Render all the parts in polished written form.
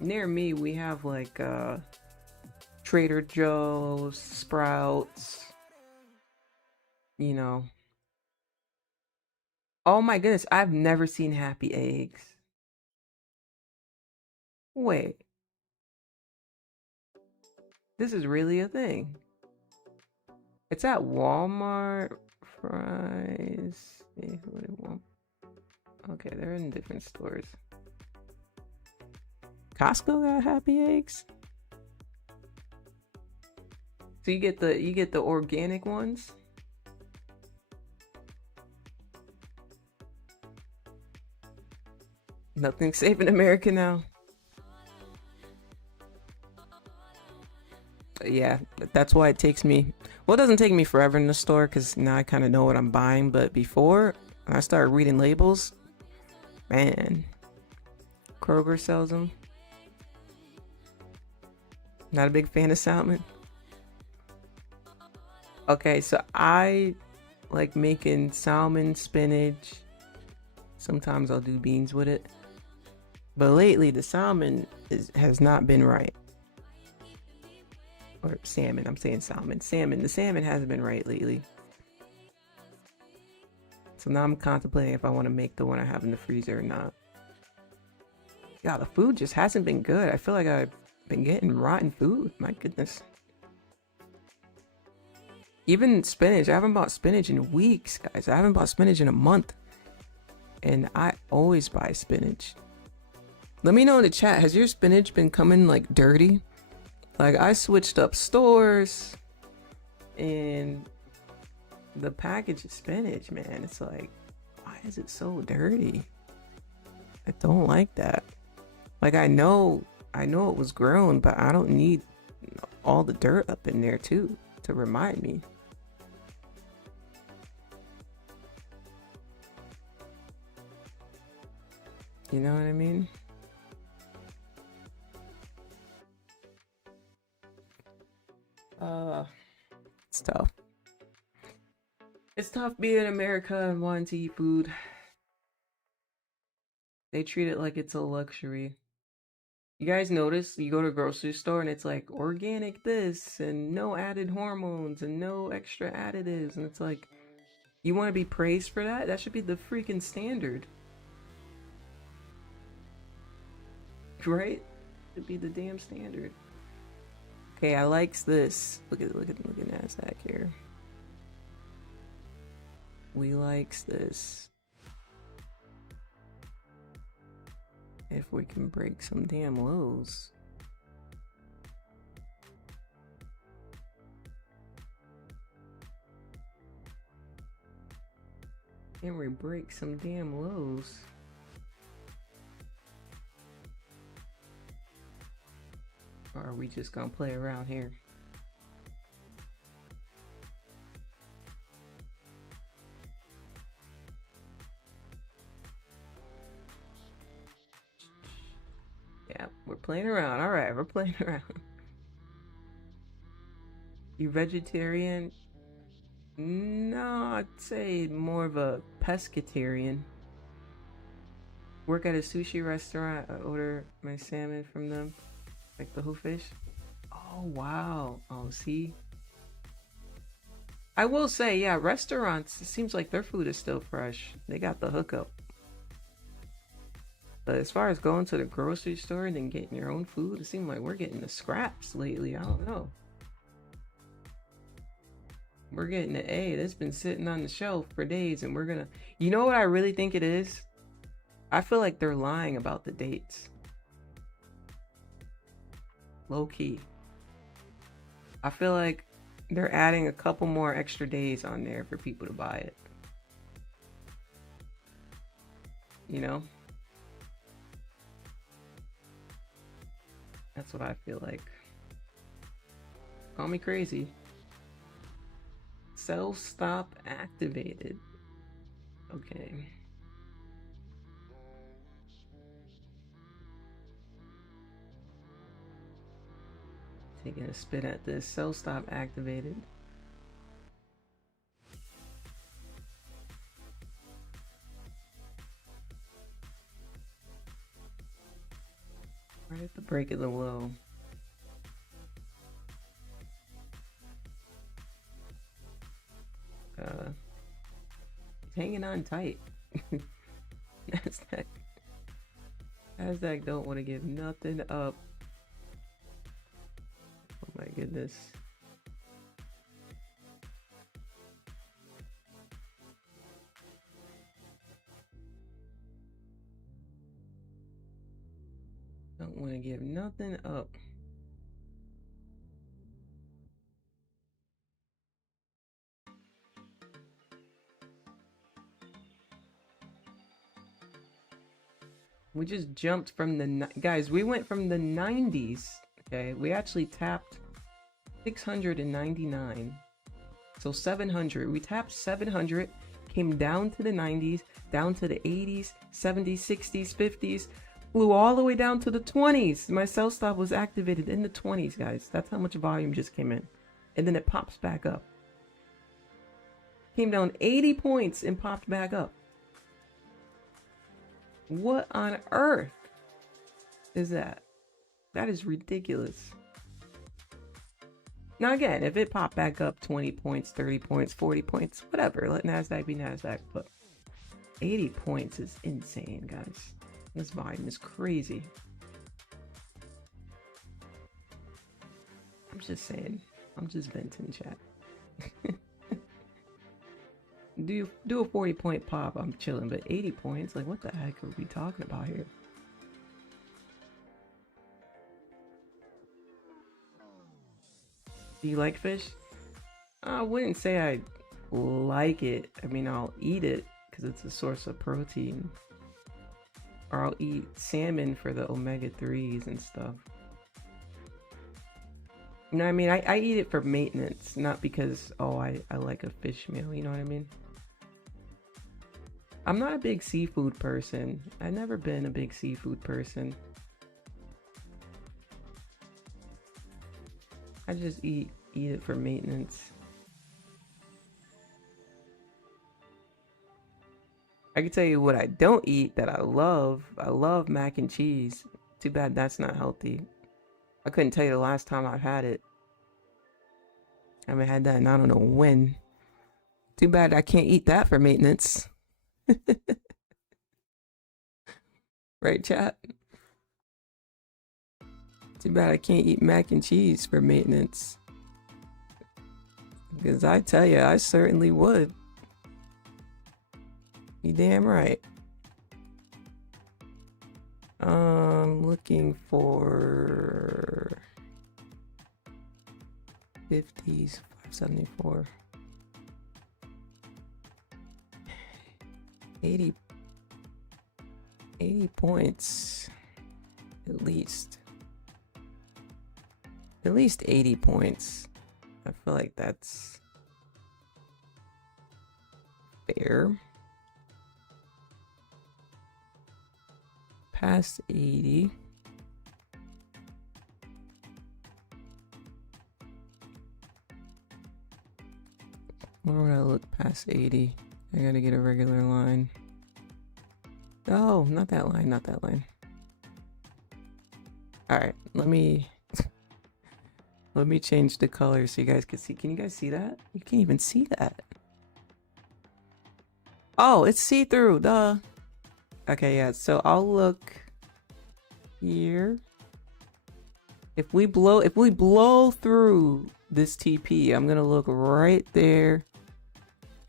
near me we have like Trader Joe's, Sprouts, you know. Oh my goodness, I've never seen Happy Eggs. Wait, this is really a thing. It's at Walmart, Fry's. Okay, they're in different stores. Costco got Happy Eggs. So you get the organic ones. Nothing's safe in America now. Yeah, that's why it takes me. Well, it doesn't take me forever in the store because now I kind of know what I'm buying. But before, when I started reading labels, man, Kroger sells them. Not a big fan of salmon. Okay, so I like making salmon, spinach. Sometimes I'll do beans with it. But lately, the salmon has not been right. Or salmon, I'm saying salmon. Salmon, the salmon hasn't been right lately. So now I'm contemplating if I want to make the one I have in the freezer or not. Yeah, the food just hasn't been good. I feel like I've been getting rotten food. My goodness. Even spinach. I haven't bought spinach in weeks, guys. I haven't bought spinach in a month. And I always buy spinach. Let me know in the chat. Has your spinach been coming like dirty? Like I switched up stores and the package of spinach, man, it's like, why is it so dirty? I don't like that. Like I know it was grown, but I don't need all the dirt up in there too to remind me. You know what I mean? It's tough. It's tough being in America and wanting to eat food. They treat it like it's a luxury. You guys notice you go to a grocery store and it's like organic this and no added hormones and no extra additives, and it's like, you want to be praised for that? That should be the freaking standard. Right? It should be the damn standard. Okay, I likes this. Look at Nasdaq here. We likes this. If we can break some damn lows. Can we break some damn lows? Or are we just gonna play around here? Yeah, we're playing around. All right, we're playing around. You vegetarian? No, I'd say more of a pescatarian. Work at a sushi restaurant. I order my salmon from them, like the fish. Oh wow. Oh, see. I will say, yeah, restaurants. It seems like their food is still fresh. They got the hookup. But as far as going to the grocery store and then getting your own food, it seems like we're getting the scraps lately. I don't know. We're getting the A that's been sitting on the shelf for days, and we're gonna. You know what I really think it is? I feel like they're lying about the dates. Low key. I feel like they're adding a couple more extra days on there for people to buy it. You know? That's what I feel like. Call me crazy. Cell stop activated. Okay. Taking a spin at this. Cell stop activated. Right at the breaking the low. Hanging on tight. Nasdaq don't want to give nothing up. Oh my goodness. Don't want to give nothing up. We just jumped from the guys. We went from the 90s. Okay, we actually tapped 699. So 700. We tapped 700, came down to the 90s, down to the 80s, 70s, 60s, 50s, flew all the way down to the 20s. My sell stop was activated in the 20s, guys. That's how much volume just came in. And then it pops back up. Came down 80 points and popped back up. What on earth is that? That is ridiculous. Now again, if it popped back up 20 points, 30 points, 40 points, whatever, let Nasdaq be Nasdaq, but 80 points is insane, guys. This volume is crazy. I'm just saying. I'm just venting, chat. Do a 40-point pop, I'm chilling, but 80 points? Like, what the heck are we talking about here? Do you like fish? I wouldn't say I like it. I mean, I'll eat it because it's a source of protein. Or I'll eat salmon for the omega-3s and stuff. You know what I mean? I eat it for maintenance, not because, oh, I like a fish meal. You know what I mean? I'm not a big seafood person. I've never been a big seafood person. I just eat it for maintenance. I can tell you what I don't eat that I love. I love mac and cheese. Too bad that's not healthy. I couldn't tell you the last time I've had it. I haven't had that and I don't know when. Too bad I can't eat that for maintenance. Right, chat? Too bad I can't eat mac and cheese for maintenance. Because I tell you, I certainly would. You damn right. Looking for 50s, 574. 80 points at least 80 points. I feel like that's fair. Past 80. Where would I look past 80? I gotta get a regular line. Oh, not that line, not that line. Alright, let me change the color so you guys can see. Can you guys see that? You can't even see that. Oh, it's see-through, duh. Okay, yeah, so I'll look here. If we blow through this TP, I'm gonna look right there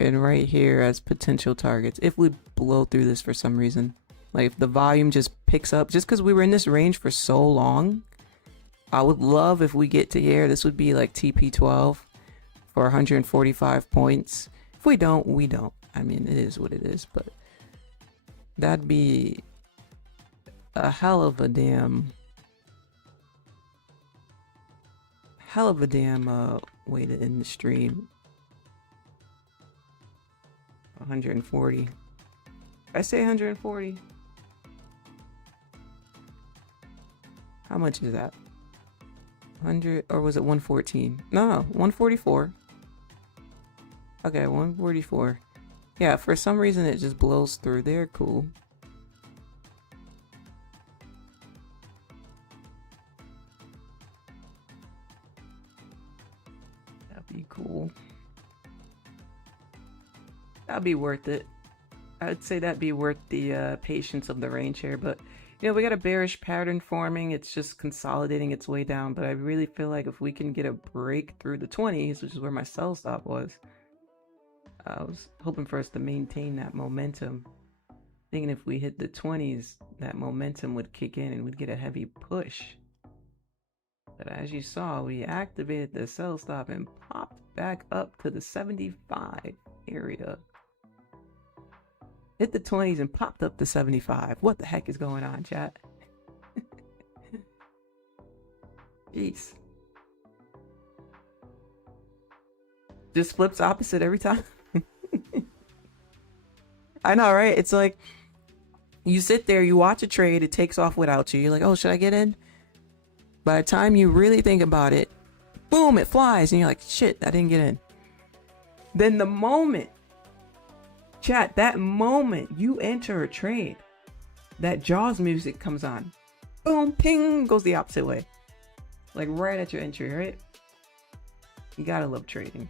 and right here as potential targets. If we blow through this for some reason, like if the volume just picks up, just because we were in this range for so long, I would love if we get to here. This would be like TP12 for 145 points. If we don't, we don't. I mean, it is what it is, but that'd be a hell of a damn way to end the stream. 140. I say 140. How much is that? 100, or was it 114? No, 144. Okay, 144. Yeah, for some reason it just blows through there. Cool. be cool. That'd be worth it. I'd say that'd be worth the patience of the range here, but we got a bearish pattern forming. It's just consolidating its way down, but I really feel like if we can get a break through the 20s, which is where my sell stop was, I was hoping for us to maintain that momentum. Thinking if we hit the 20s, that momentum would kick in and we'd get a heavy push. But as you saw, we activated the sell stop and popped back up to the 75 area. Hit the 20s and popped up to 75. What the heck is going on, chat? Jeez. Just flips opposite every time. I know, right? It's like you sit there, you watch a trade, it takes off without you. You're like, oh, should I get in? By the time you really think about it, boom, it flies. And you're like, shit, I didn't get in. Then the moment, chat, that moment you enter a trade, that Jaws music comes on. Boom, ping, goes the opposite way. Like right at your entry, right? You gotta love trading.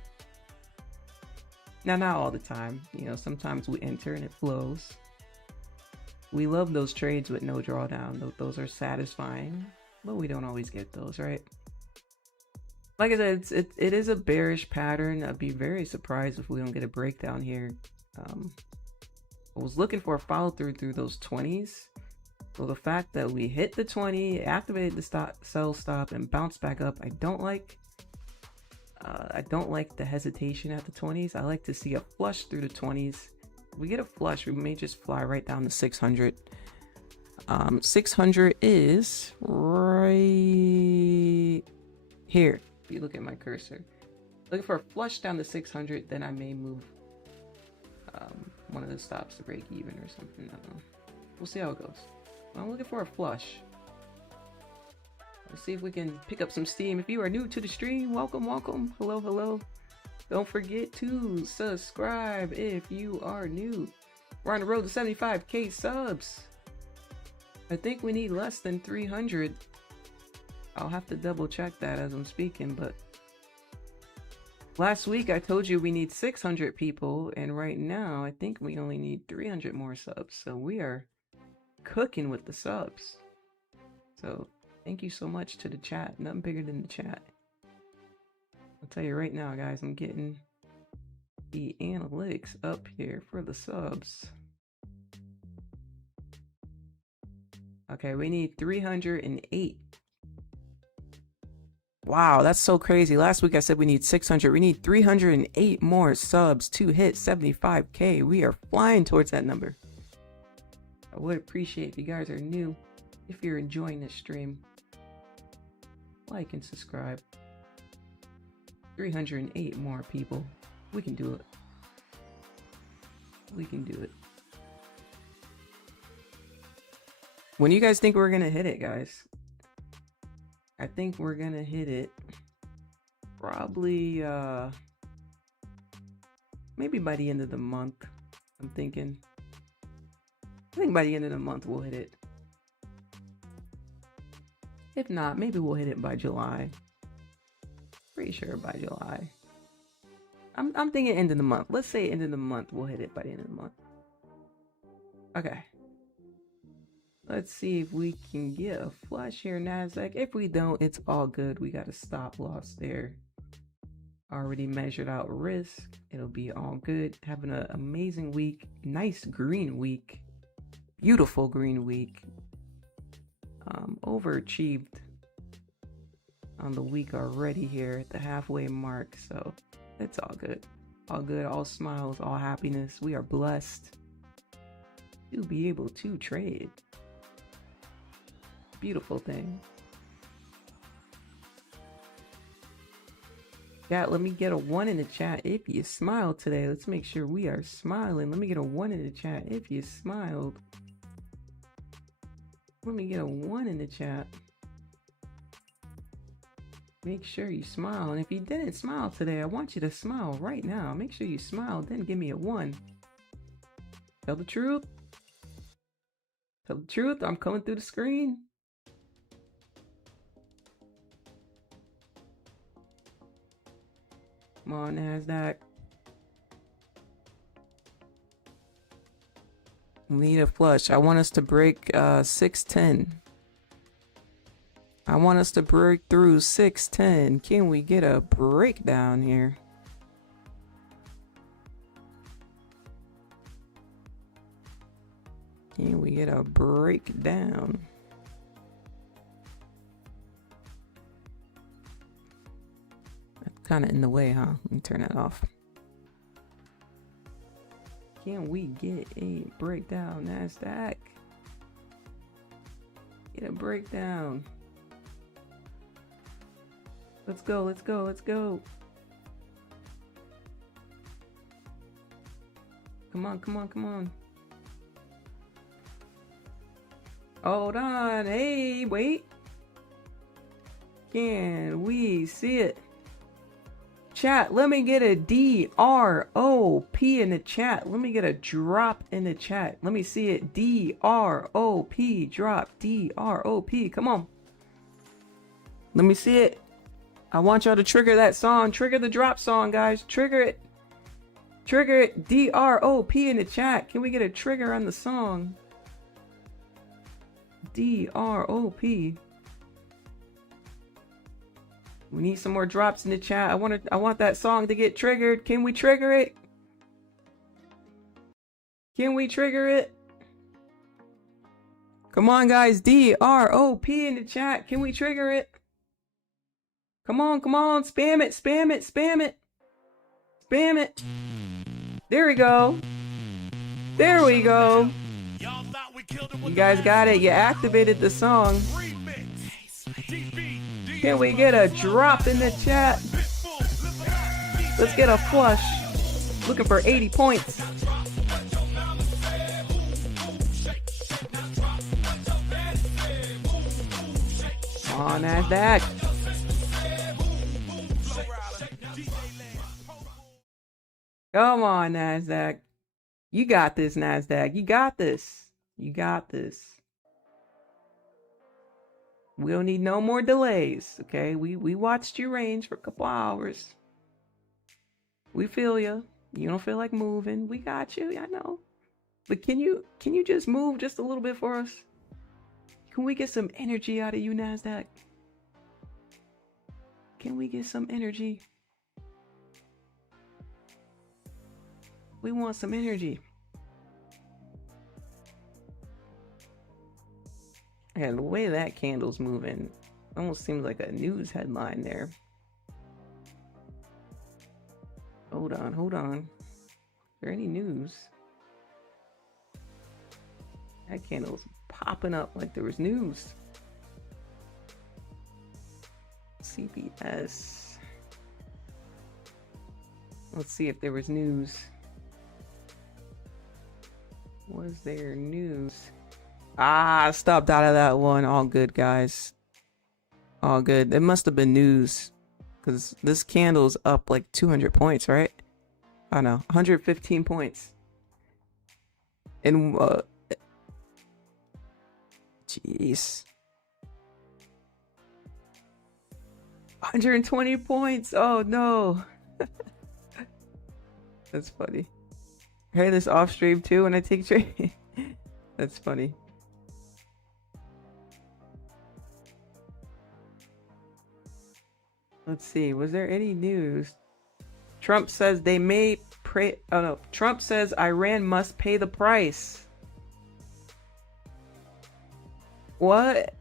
Now, not all the time. Sometimes we enter and it flows. We love those trades with no drawdown. Those are satisfying, but we don't always get those, right? Like I said, it is a bearish pattern. I'd be very surprised if we don't get a breakdown here. I was looking for a follow through those 20s. So the fact that we hit the 20, activated the sell stop, and bounced back up, I don't like. I don't like the hesitation at the 20s. I like to see a flush through the 20s. If we get a flush, we may just fly right down to 600. 600 is right here. If you look at my cursor, looking for a flush down to 600, then I may move one of the stops to break even or something. I don't know. We'll see how it goes. I'm looking for a flush. Let's see if we can pick up some steam. If you are new to the stream, welcome. Hello. Don't forget to subscribe if you are new. We're on the road to 75k subs. I think we need less than 300. I'll have to double check that as I'm speaking, but last week I told you we need 600 people, and right now I think we only need 300 more subs. So we are cooking with the subs. So thank you so much to the chat. Nothing bigger than the chat. I'll tell you right now, guys, I'm getting the analytics up here for the subs. Okay, we need 308. Wow, that's so crazy. Last week I said we need 600. We need 308 more subs to hit 75k. We are flying towards that number. I would appreciate if you guys are new. If you're enjoying this stream, like and subscribe. 308 more people. We can do it. We can do it. When do you guys think we're gonna hit it, guys? I think we're gonna hit it probably maybe by the end of the month. I'm thinking. I think by the end of the month we'll hit it. If not, maybe we'll hit it by July. Pretty sure by July. I'm thinking end of the month. Let's say end of the month. We'll hit it by the end of the month. Okay. Let's see if we can get a flush here, Nasdaq. If we don't, it's all good. We got a stop loss there. Already measured out risk. It'll be all good. Having an amazing week. Nice green week. Beautiful green week. Overachieved on the week already here at the halfway mark. So it's all good. All good. All smiles. All happiness. We are blessed to be able to trade. Beautiful thing. Yeah, let me get a 1 in the chat if you smiled today. Let's make sure we are smiling. Let me get a 1 in the chat if you smiled. Let me get a 1 in the chat. Make sure you smile. And if you didn't smile today, I want you to smile right now. Make sure you smile, then give me a 1. Tell the truth. Tell the truth. I'm coming through the screen. Come on, Nasdaq. We need a flush. I want us to break 610. I want us to break through 610. Can we get a breakdown here? Can we get a breakdown? That's kind of in the way, huh? Let me turn that off. Can we get a breakdown, Nasdaq? Get a breakdown. Let's go, let's go, let's go. Come on, come on, come on. Hold on. Hey, wait. Can we see it? Chat, let me get a DROP in the chat. Let me get a drop in the chat. Let me see it. DROP. Drop. DROP. Come on. Let me see it. I want y'all to trigger that song. Trigger the drop song, guys. Trigger it. Trigger it. DROP in the chat. Can we get a trigger on the song? DROP. We need some more drops in the chat. I want that song to get triggered. Can we trigger it? Can we trigger it? Come on, guys. DROP in the chat. Can we trigger it? Come on, come on. Spam it, spam it, spam it. Spam it. There we go. There we go. You guys got it. You activated the song. Can we get a drop in the chat? Let's get a flush. Looking for 80 points. Come on, Nasdaq. Come on, Nasdaq. You got this, Nasdaq. You got this. You got this. We don't need no more delays, okay? We watched your range for a couple hours. We feel you. You don't feel like moving. We got you. I know. But can you just move just a little bit for us? Can we get some energy out of you, Nasdaq? Can we get some energy? We want some energy. And the way that candle's moving almost seems like a news headline there. Hold on, hold on. Is there any news? That candle's popping up like there was news. CPS. Let's see if there was news. Was there news? Ah, stopped out of that one. All good, guys. All good. It must have been news. Because this candle's up like 200 points, right? I know. 115 points. And, jeez. 120 points. Oh, no. That's funny. I hear this off stream too when I take trade. That's funny. Let's see. Was there any news? Trump says they may pray. Oh no. Trump says Iran must pay the price. What?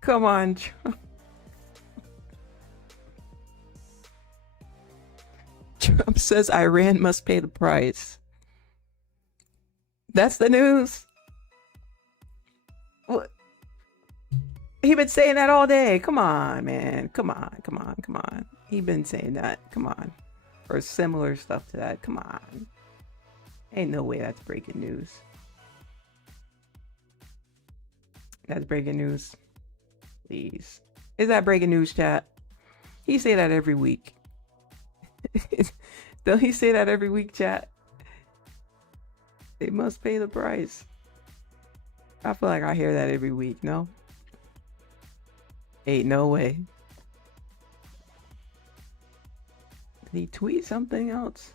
Come on, Trump. Trump says Iran must pay the price. That's the news. What? He been saying that all day. Come on, man. Come on, come on, come on. He been saying that. Come on. Or similar stuff to that. Come on. Ain't no way that's breaking news. That's breaking news. Please. Is that breaking news, chat? He say that every week. Don't he say that every week, chat? They must pay the price. I feel like I hear that every week, no? Ain't no way. Did he tweet something else?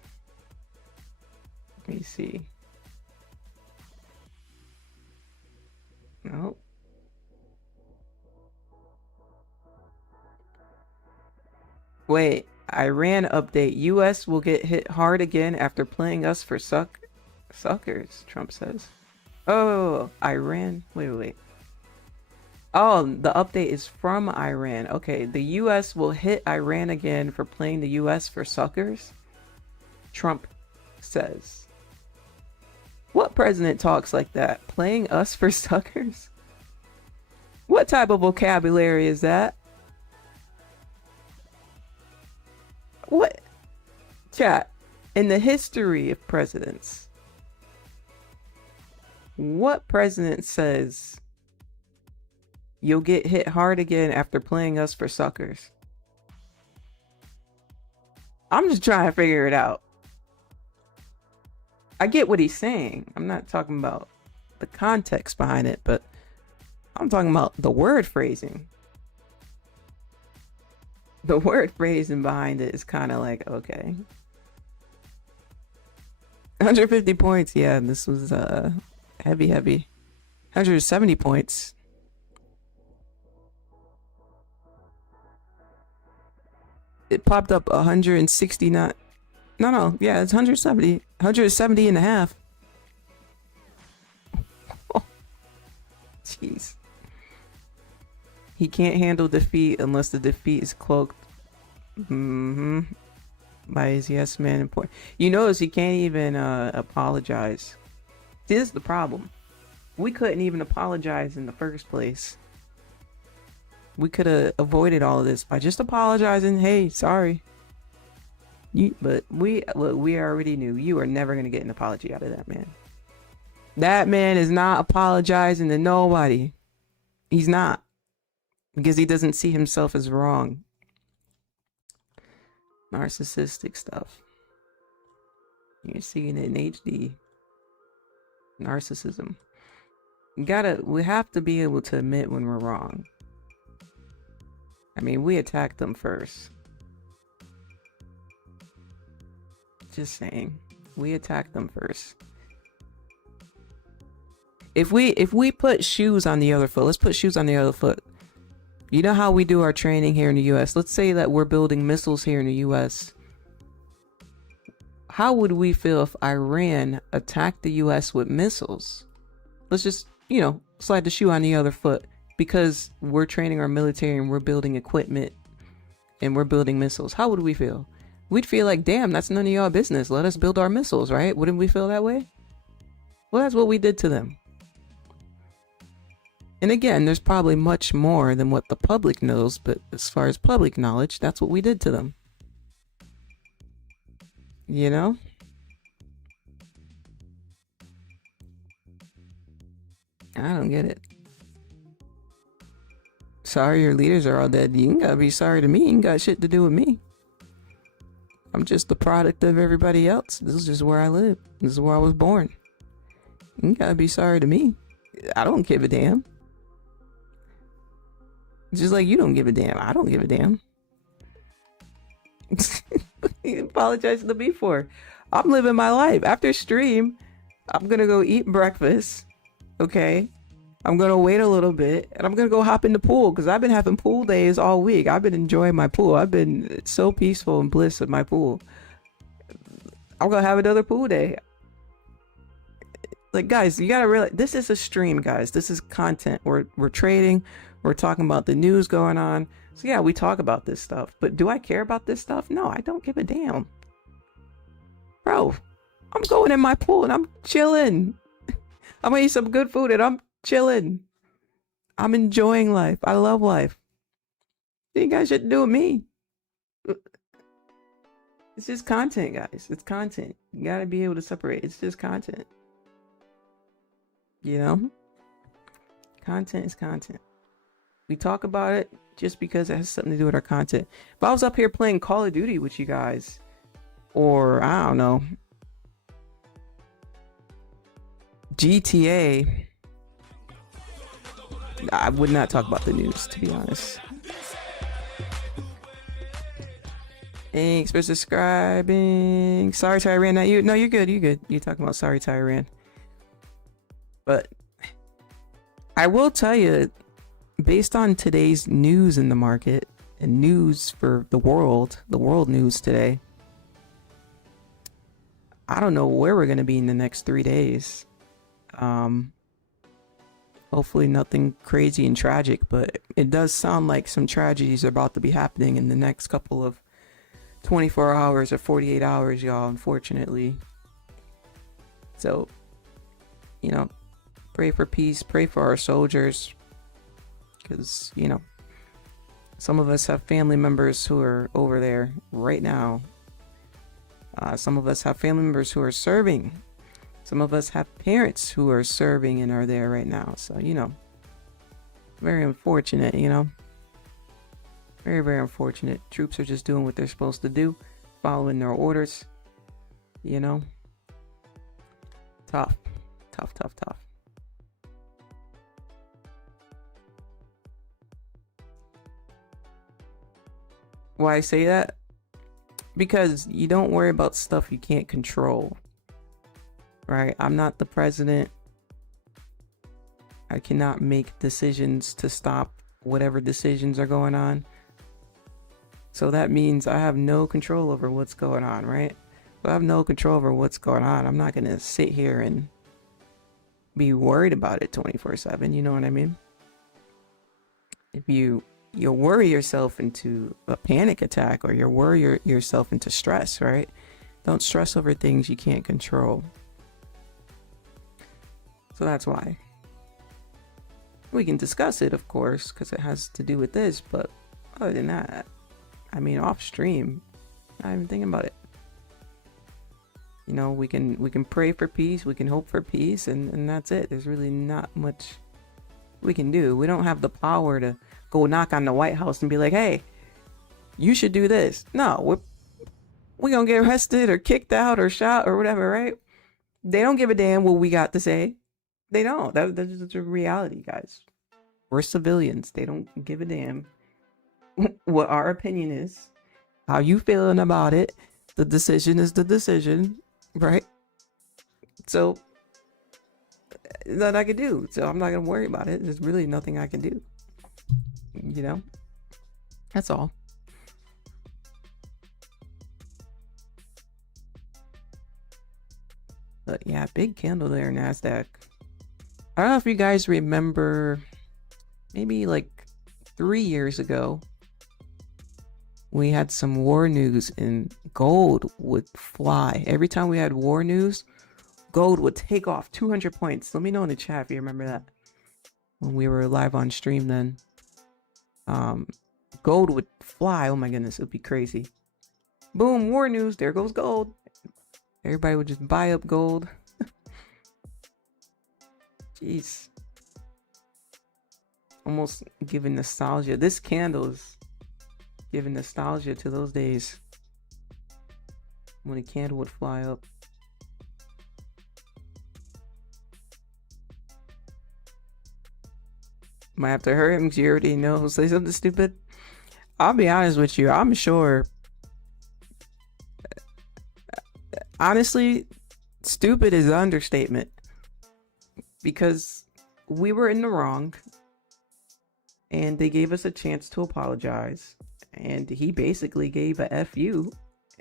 Let me see. No. Wait, Iran update. US will get hit hard again after playing us for suckers, Trump says. Oh, Iran. Wait. Oh, the update is from Iran. Okay, the US will hit Iran again for playing the US for suckers, Trump says. What president talks like that? Playing us for suckers? What type of vocabulary is that? What? Chat, in the history of presidents, what president says you'll get hit hard again after playing us for suckers? I'm just trying to figure it out. I get what he's saying. I'm not talking about the context behind it, but I'm talking about the word phrasing. The word phrasing behind it is kind of like, okay. 150 points. Yeah, this was heavy. 170 points. It popped up 169. No, yeah, it's 170 and a half. Jeez. He can't handle defeat unless the defeat is cloaked by his yes man important. You notice he can't even apologize. This is the problem. We couldn't even apologize in the first place. We could have avoided all of this by just apologizing. Hey, sorry. But we already knew you are never gonna get an apology out of that man. That man is not apologizing to nobody. He's not. Because he doesn't see himself as wrong. Narcissistic stuff. You're seeing it in HD. Narcissism. We have to be able to admit when we're wrong. I mean, we attacked them first. Just saying. We attacked them first. If we put shoes on the other foot, let's put shoes on the other foot. You know how we do our training here in the US? Let's say that we're building missiles here in the US. How would we feel if Iran attacked the US with missiles? Let's just, slide the shoe on the other foot. Because we're training our military and we're building equipment and we're building missiles. How would we feel? We'd feel like, damn, that's none of y'all business. Let us build our missiles, right? Wouldn't we feel that way? Well, that's what we did to them. And again, there's probably much more than what the public knows, but as far as public knowledge, that's what we did to them. You know? I don't get it. Sorry your leaders are all dead. You ain't gotta be sorry to me. You ain't got shit to do with me. I'm just the product of everybody else. This is just where I live. This is where I was born. You ain't gotta be sorry to me. I don't give a damn. Just like you don't give a damn. I don't give a damn. You apologize to me for. I'm living my life. After stream, I'm gonna go eat breakfast. Okay? I'm gonna wait a little bit and I'm gonna go hop in the pool because I've been having pool days all week. I've been enjoying my pool. I've been so peaceful and bliss at my pool. I'm gonna have another pool day. Like, guys, you gotta realize this is a stream, guys. This is content. We're trading. We're talking about the news going on. So yeah, we talk about this stuff. But do I care about this stuff? No, I don't give a damn. Bro, I'm going in my pool and I'm chilling. I'm gonna eat some good food and I'm chilling. I'm enjoying life. I love life. You guys shouldn't do with me. It's just content, guys. It's content. You gotta be able to separate. It's just content. You know? Content is content. We talk about it just because it has something to do with our content. If I was up here playing Call of Duty with you guys, or I don't know, GTA, I would not talk about the news, to be honest. Thanks for subscribing. Sorry, Tyran. Not you. No, you're good. You're good. You're talking about sorry, Tyran. But I will tell you, based on today's news in the market and news for the world news today, I don't know where we're going to be in the next 3 days. Hopefully nothing crazy and tragic, but it does sound like some tragedies are about to be happening in the next couple of 24 hours or 48 hours, y'all, unfortunately. So, you know, pray for peace, pray for our soldiers, because, you know, some of us have family members who are over there right now. Some of us have family members who are serving. Some of us have parents who are serving and are there right now. So, you know, very unfortunate, you know. Very, very unfortunate. Troops are just doing what they're supposed to do, following their orders, you know. Tough. Tough, tough, tough. Why I say that? Because you don't worry about stuff you can't control. Right? I'm not the president. I cannot make decisions to stop whatever decisions are going on. So that means I have no control over what's going on, right? If I have no control over what's going on, I'm not going to sit here and be worried about it 24/7, you know what I mean? If you'll worry yourself into a panic attack, or you'll worry yourself into stress, right? Don't stress over things you can't control. So that's why. We can discuss it, of course, because it has to do with this, but other than that, I mean, off stream, not even thinking about it. You know, we can pray for peace, we can hope for peace, and that's it. There's really not much we can do. We don't have the power to go knock on the White House and be like, hey, you should do this. No, we're gonna get arrested or kicked out or shot or whatever, right? They don't give a damn what we got to say. They don't. That's just a reality, guys. We're civilians. They don't give a damn what our opinion is. How you feeling about it? The decision is the decision, right? So, nothing I can do. So I'm not gonna worry about it. There's really nothing I can do. You know? That's all. But yeah, big candle there, Nasdaq. I don't know if you guys remember, maybe like 3 years ago, we had some war news and gold would fly. Every time we had war news, gold would take off 200 points. Let me know in the chat if you remember that. When we were live on stream then. Gold would fly. Oh my goodness, it would be crazy. Boom, war news, there goes gold. Everybody would just buy up gold. Jeez. Almost giving nostalgia. This candle is giving nostalgia to those days when a candle would fly up. Might have to hurry him because you already know he'll say something stupid. I'll be honest with you. I'm sure. Honestly, stupid is an understatement. Because we were in the wrong. And they gave us a chance to apologize. And he basically gave a F you.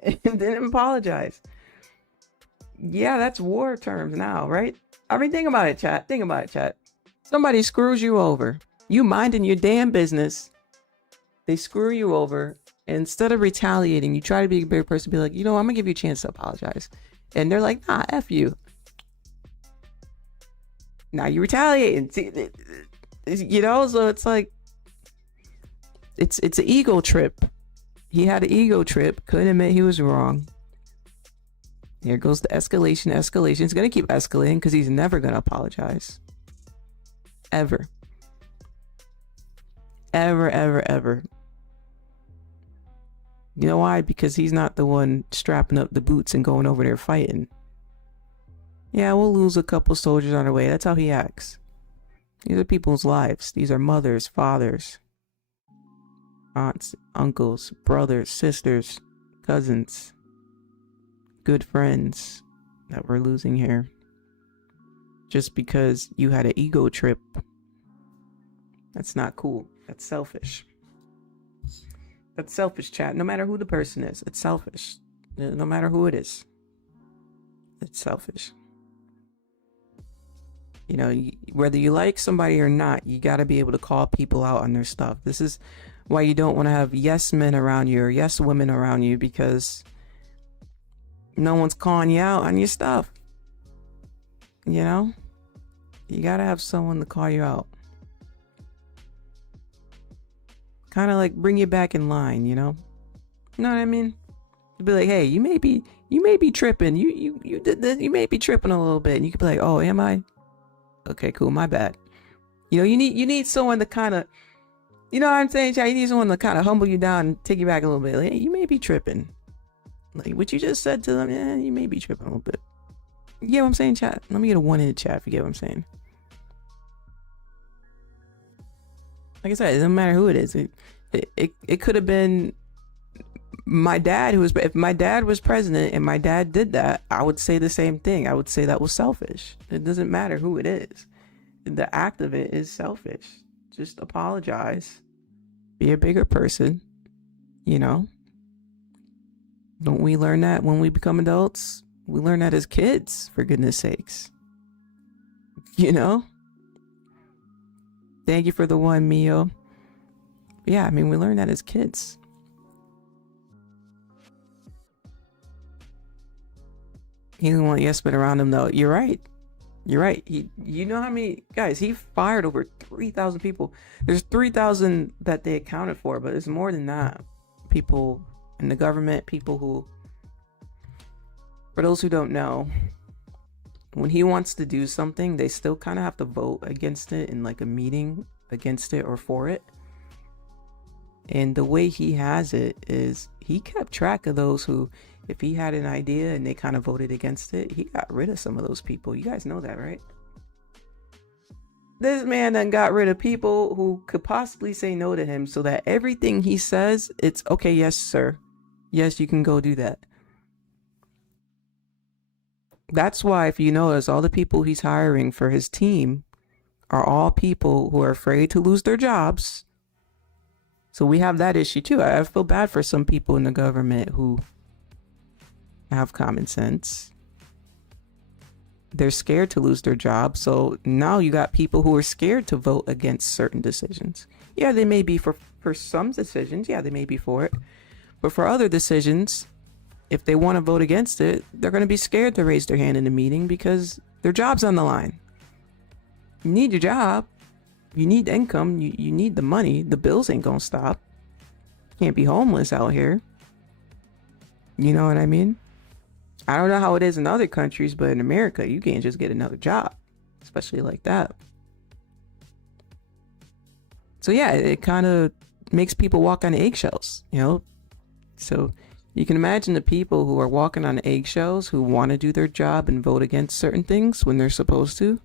And didn't apologize. Yeah, that's war terms now, right? I mean, think about it, chat. Think about it, chat. Somebody screws you over. You minding your damn business. They screw you over. And instead of retaliating, you try to be a bigger person. Be like, you know, I'm going to give you a chance to apologize. And they're like, nah, F you. Now you retaliate. You know, so it's like, it's an ego trip. He had an ego trip. Couldn't admit he was wrong. Here goes the escalation. Escalation. It's going to keep escalating because he's never going to apologize. Ever. Ever, ever, ever. You know why? Because he's not the one strapping up the boots and going over there fighting. Yeah, we'll lose a couple soldiers on our way. That's how he acts. These are people's lives. These are mothers, fathers, aunts, uncles, brothers, sisters, cousins, good friends that we're losing here just because you had an ego trip. That's not cool. That's selfish. That's selfish, chat. No matter who the person is, it's selfish. No matter who it is, it's selfish. You know, whether you like somebody or not, you got to be able to call people out on their stuff. This is why you don't want to have yes men around you or yes women around you, because no one's calling you out on your stuff. You know, you got to have someone to call you out. Kind of like bring you back in line, you know? You know what I mean? Be like, hey, you may be tripping. You did this. You may be tripping a little bit, and you could be like, oh, am I? Okay, cool. My bad. You know, you need someone to kind of, you know what I'm saying, chat? You need someone to kind of humble you down and take you back a little bit. Like, hey, you may be tripping. Like what you just said to them, yeah, you may be tripping a little bit. You get what I'm saying, chat? Let me get a 1 in the chat if you get what I'm saying. Like I said, it doesn't matter who it is. It could have been my dad if my dad was president and my dad did that, I would say the same thing. I would say that was selfish. It doesn't matter who it is. The act of it is selfish. Just apologize. Be a bigger person. You know? Don't we learn that when we become adults? We learn that as kids, for goodness sakes. You know? Thank you for the 1, Mio. Yeah, I mean, we learn that as kids. He didn't want yes men around him, though. You're right. You're right. You know how many guys he fired? Over 3,000 people. There's 3,000 that they accounted for, but it's more than that. People in the government, people who, for those who don't know, when he wants to do something, they still kind of have to vote against it in like a meeting against it or for it. And the way he has it is he kept track of those who, if he had an idea and they kind of voted against it, he got rid of some of those people. You guys know that, right? This man done got rid of people who could possibly say no to him, so that everything he says, it's okay, yes, sir. Yes, you can go do that. That's why, if you notice, all the people he's hiring for his team are all people who are afraid to lose their jobs. So we have that issue too. I feel bad for some people in the government who have common sense. They're scared to lose their job. So now you got people who are scared to vote against certain decisions. Yeah, they may be for some decisions. Yeah, they may be for it. But for other decisions, if they want to vote against it, they're going to be scared to raise their hand in the meeting because their job's on the line. You need your job. You need income. You need the money. The bills ain't going to stop. You can't be homeless out here. You know what I mean? I don't know how it is in other countries, but in America, you can't just get another job, especially like that. So yeah, it kind of makes people walk on eggshells, you know? So you can imagine the people who are walking on eggshells, who want to do their job and vote against certain things when they're supposed to.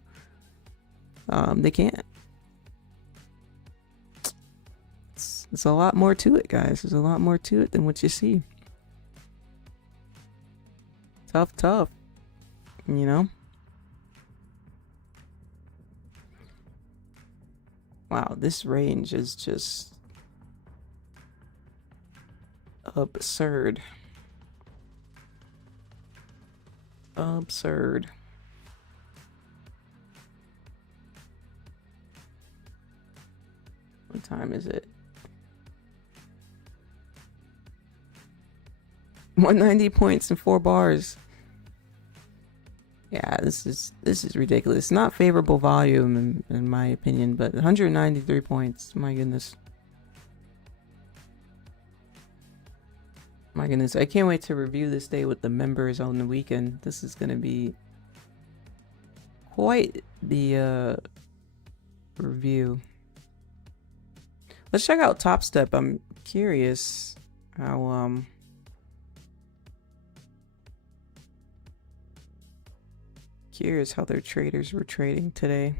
They can't. It's a lot more to it, guys. There's a lot more to it than what you see. Tough, you know? Wow, this range is just absurd. Absurd. What time is it? 190 points and 4 bars. Yeah, this is ridiculous. Not favorable volume in my opinion, but 193 points. My goodness. My goodness. I can't wait to review this day with the members on the weekend. This is going to be quite the review. Let's check out Top Step. I'm curious how their traders were trading today.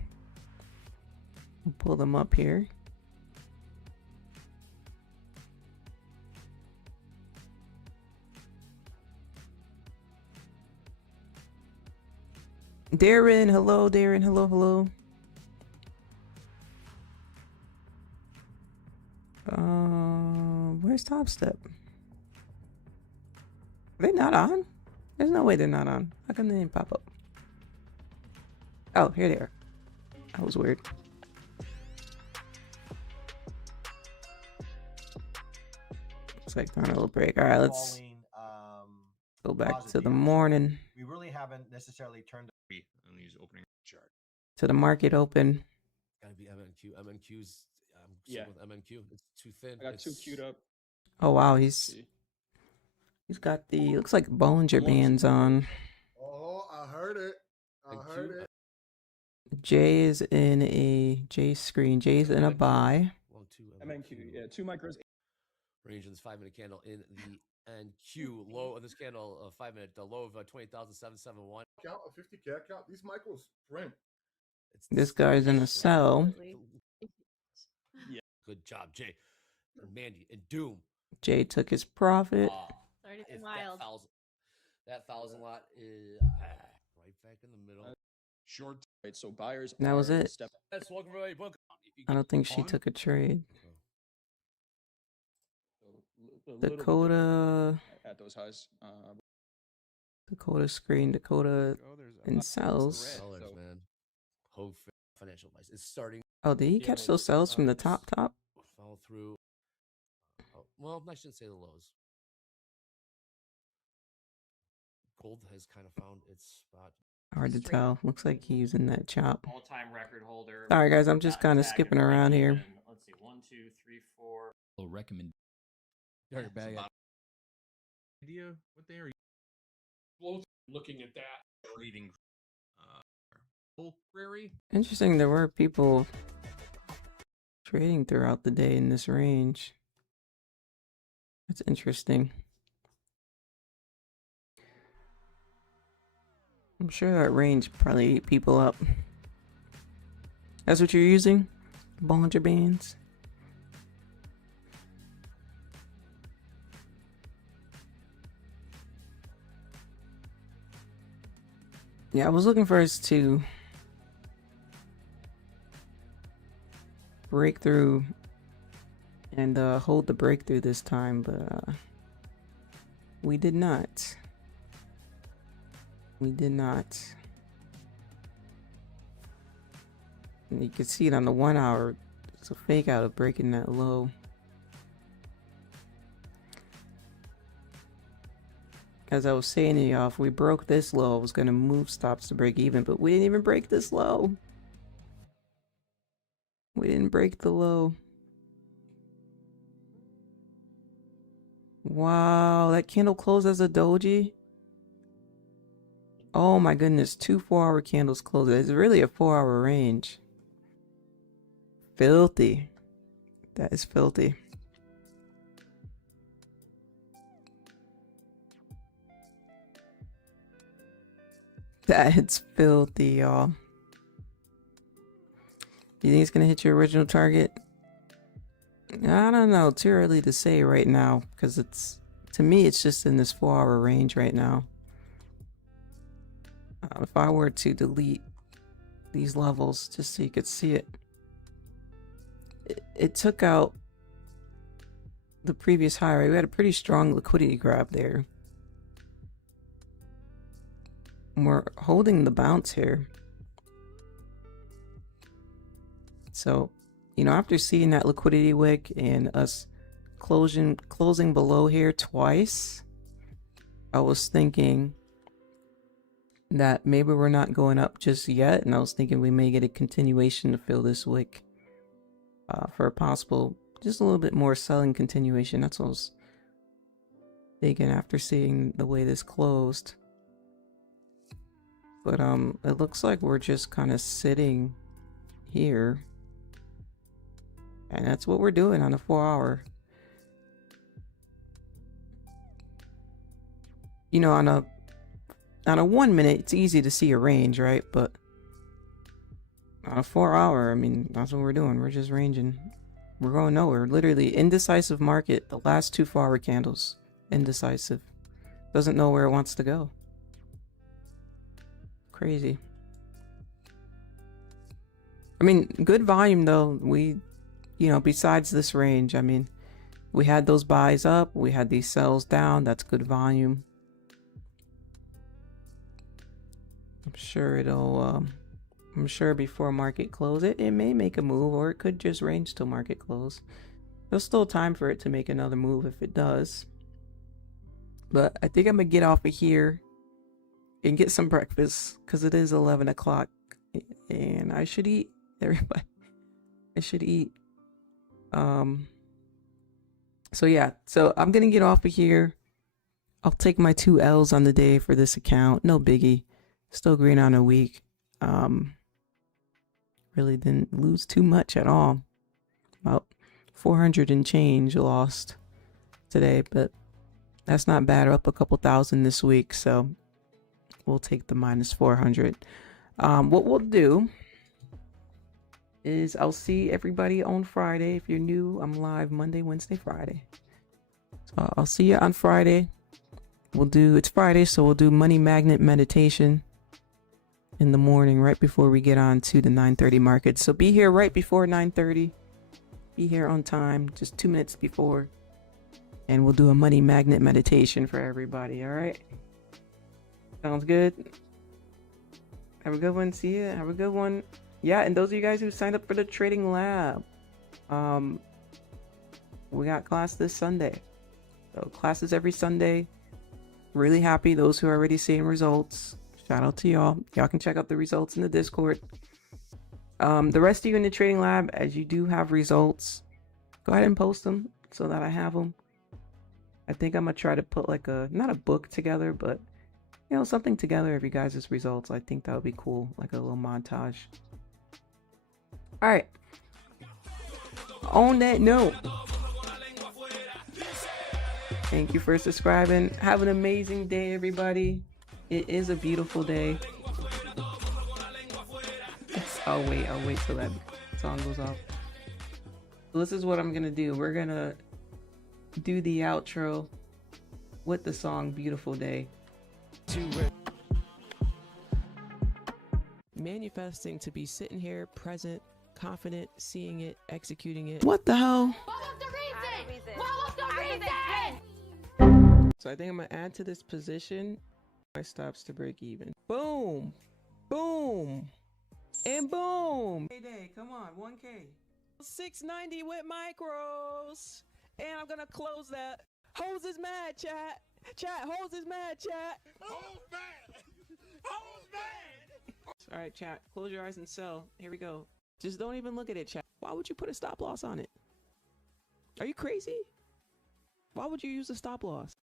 I'll pull them up here. Darren, hello, Darren, hello, hello. Where's Top Step? Are they not on? There's no way they're not on. How come they didn't pop up? Oh, here they are. That was weird. Looks like they're on a little break. All right, let's go back to the morning. We really haven't necessarily turned on these opening chart to the market open. Gotta be MNQ. MNQ's yeah. with MNQ. It's too thin. I got two queued up. Oh wow, he's got the looks like Bollinger Bands on. Oh, I heard it. I heard it. Jay is in a J screen. Jay's in a buy. Long two MNQ. Yeah, 2 micros. Range in this 5-minute candle in the NQ. Low of this candle, 5-minute. The low of 20,771. Count a 50K count. These micros sprint. This guy's in a sell. Yeah. Good job, Jay. And Mandy and Doom. Jay took his profit. Started to wild. That thousand lot is right back in the middle. Short. Right, so buyers. That was it. That's welcome everybody. Book. I don't think she took a trade. So Dakota. At those highs. Dakota screen. Dakota and sells. Sellers, man. Hope financial advice. It's starting. Oh, did he catch those sells from the top? Follow through. Well, I shouldn't say the lows. Gold has kind of found its spot. Hard to tell. Looks like he's in that chop. All-time record holder. All right, guys. I'm just kind of skipping around here. Let's see. 1, 2, 3, 4. I'll recommend. Target bag. Idea what they are looking at that reading. Prairie. Interesting. There were people trading throughout the day in this range. That's interesting. I'm sure that range probably ate people up. That's what you're using? Bollinger Bands? Yeah, I was looking for us to break through and hold the breakthrough this time, but we did not. We did not. And you can see it on the 1 hour. It's a fake out of breaking that low. As I was saying to y'all, if we broke this low, I was going to move stops to break even, but we didn't even break this low. We didn't break the low. Wow, that candle closed as a doji. Oh my goodness, 2 4-hour candles closed. It's really a 4-hour range. Filthy. That is filthy. That's filthy, y'all. Do you think it's gonna hit your original target? I don't know. Too early to say right now, because it's, to me, it's just in this 4-hour range right now. If I were to delete these levels just so you could see it, it took out the previous high, right? We had a pretty strong liquidity grab there. And we're holding the bounce here. So, you know, after seeing that liquidity wick and us closing below here twice, I was thinking that maybe we're not going up just yet, and I was thinking we may get a continuation to fill this wick for a possible, just a little bit more selling continuation. That's what I was thinking after seeing the way this closed. But it looks like we're just kind of sitting here, and that's what we're doing on a 4-hour. You know, on a 1 minute, it's easy to see a range, right? But on a 4-hour, I mean, that's what we're doing. We're just ranging. We're going nowhere. Literally, indecisive market. The last 2 4-hour candles, indecisive. Doesn't know where it wants to go. Crazy. I mean, good volume though. Besides this range, I mean, we had those buys up, we had these sells down. That's good volume. I'm sure before market close, it may make a move, or it could just range till market close. There's still time for it to make another move if it does. But I think I'm gonna get off of here and get some breakfast because it is 11 o'clock and I should eat. Everybody, I should eat. So yeah, so I'm gonna get off of here. I'll take my 2 L's on the day for this account. No biggie. Still green on a week. Really didn't lose too much at all. About 400 and change lost today, but that's not bad. We're up a couple thousand this week, so we'll take the minus 400. What we'll do is I'll see everybody on Friday. If you're new, I'm live Monday, Wednesday, Friday. So I'll see you on Friday. It's Friday, so we'll do money magnet meditation in the morning right before we get on to the 9:30 market. So be here right before 9:30. Be here on time, just 2 minutes before. And we'll do a money magnet meditation for everybody, all right? Sounds good? Have a good one. See ya. Have a good one. Yeah, and those of you guys who signed up for the trading lab, we got class this Sunday. So classes every Sunday. Really happy. Those who are already seeing results, shout out to y'all. Y'all can check out the results in the Discord. The rest of you in the trading lab, as you do have results, go ahead and post them so that I have them. I think I'm gonna try to put like not a book together, but something together of you guys' results. I think that would be cool, like a little montage. All right. On that note, thank you for subscribing. Have an amazing day, everybody. It is a beautiful day. I'll wait till that song goes off. So this is what I'm gonna do. We're gonna do the outro with the song Beautiful Day. Manifesting to be sitting here present, confident, seeing it, executing it. What the hell? What was the reason? What was the reason? So I think I'm gonna add to this position my stops to break even. Boom, boom, and boom. Day, come on, 1K. 690 with micros, and I'm gonna close that. Hose is mad, chat. Hose is mad, chat. Hose mad. Hose mad. All right, chat. Close your eyes and sell. Here we go. Just don't even look at it, chat. Why would you put a stop loss on it? Are you crazy? Why would you use a stop loss?